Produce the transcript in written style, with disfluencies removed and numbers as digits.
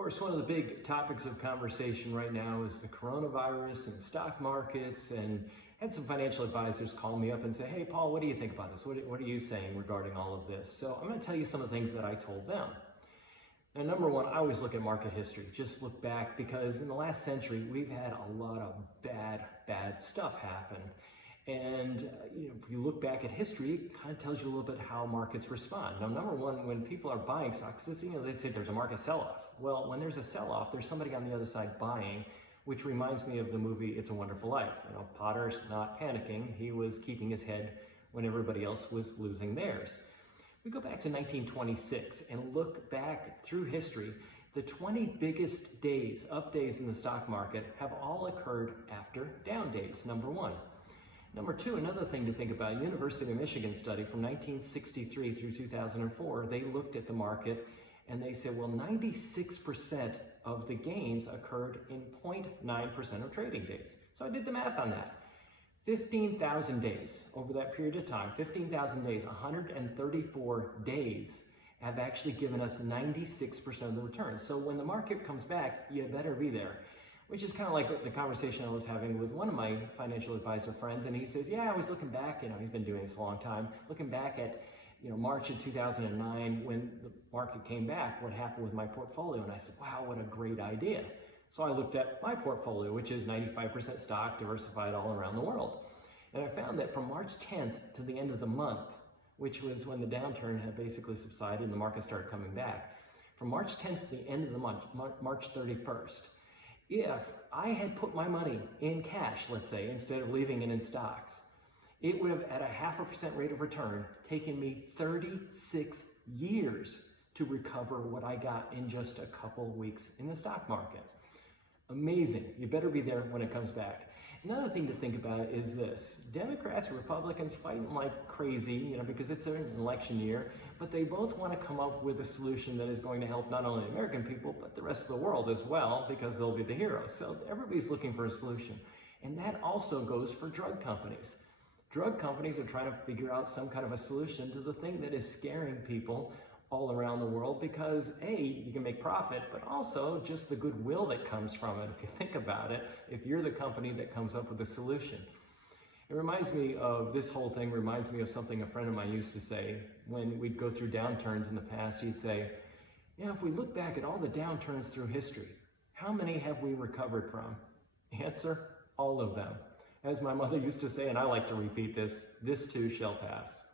course, one of the big topics of conversation right now is the coronavirus and stock markets, and had some financial advisors call me up and say, hey, Paul, what do you think about this? What are you saying regarding all of this? So I'm going to tell you some of the things that I told them. Now, number one, I always look at market history. Just look back, because in the last century, we've had a lot of bad stuff happen. And if you look back at history, it kind of tells you a little bit how markets respond. Now, number one, when people are buying stocks, they say there's a market sell-off. Well, when there's a sell-off, there's somebody on the other side buying, which reminds me of the movie It's a Wonderful Life. Potter's not panicking. He was keeping his head when everybody else was losing theirs. We go back to 1926 and look back through history. The 20 biggest days, up days in the stock market, have all occurred after down days, number one. Number two, another thing to think about, University of Michigan study from 1963 through 2004, they looked at the market and they said, well, 96% of the gains occurred in 0.9% of trading days. So I did the math on that. 15,000 days over that period of time, 15,000 days, 134 days have actually given us 96% of the returns. So when the market comes back, you better be there. Which is kind of like the conversation I was having with one of my financial advisor friends, and he says, yeah, I was looking back, he's been doing this a long time, looking back at March of 2009 when the market came back, what happened with my portfolio, and I said, wow, what a great idea. So I looked at my portfolio, which is 95% stock, diversified all around the world, and I found that from March 10th to the end of the month, which was when the downturn had basically subsided and the market started coming back, from March 10th to the end of the month, March 31st, if I had put my money in cash, let's say, instead of leaving it in stocks, it would have, at a 0.5% rate of return, taken me 36 years to recover what I got in just a couple weeks in the stock market. Amazing. You better be there when it comes back. Another thing to think about is this. Democrats and Republicans fighting like crazy, because it's an election year, but they both want to come up with a solution that is going to help not only American people, but the rest of the world as well, because they'll be the heroes. So everybody's looking for a solution. And that also goes for drug companies. Drug companies are trying to figure out some kind of a solution to the thing that is scaring people all around the world, because A, you can make profit, but also just the goodwill that comes from it. If you think about it, if you're the company that comes up with a solution. It reminds me of, this whole thing reminds me of something a friend of mine used to say when we'd go through downturns in the past. He'd say, if we look back at all the downturns through history, how many have we recovered from? Answer, all of them. As my mother used to say, and I like to repeat this too shall pass.